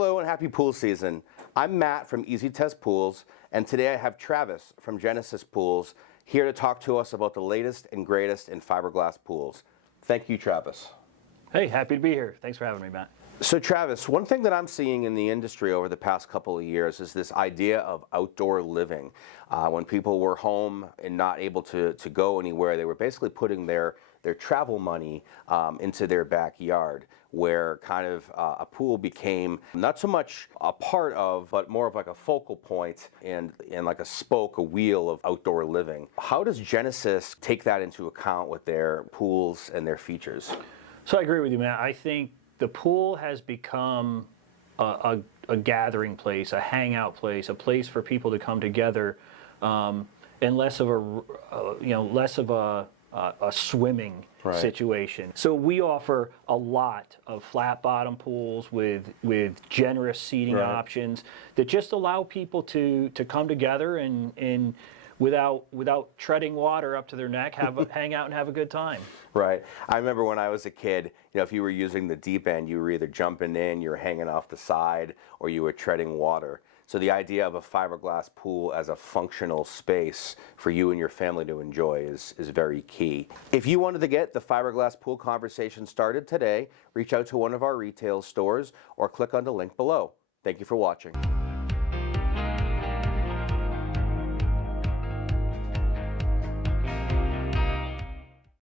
Hello and happy pool season. I'm Matt from Easy Test Pools, and today I have Travis from Genesis Pools here to talk to us about the latest and greatest in fiberglass pools. Thank you, Travis. Hey, happy to be here. Thanks for having me, Matt. So Travis, one thing that I'm seeing in the industry over the past couple of years is this idea of outdoor living. When people were home and not able to go anywhere, they were basically putting their travel money into their backyard, where kind of a pool became not so much a part of, but more of like a focal point and like a spoke, a wheel of outdoor living. How does Genesis take that into account with their pools and their features? So I agree with you, Matt. I think the pool has become a gathering place, a hangout place, a place for people to come together, and less of a swimming situation. So we offer a lot of flat bottom pools with generous seating options that just allow people to come together and without treading water up to their neck, hang out and have a good time. Right. I remember when I was a kid, if you were using the deep end, you were either jumping in, you were hanging off the side, or you were treading water. So the idea of a fiberglass pool as a functional space for you and your family to enjoy is very key. If you wanted to get the fiberglass pool conversation started today, reach out to one of our retail stores or click on the link below. Thank you for watching.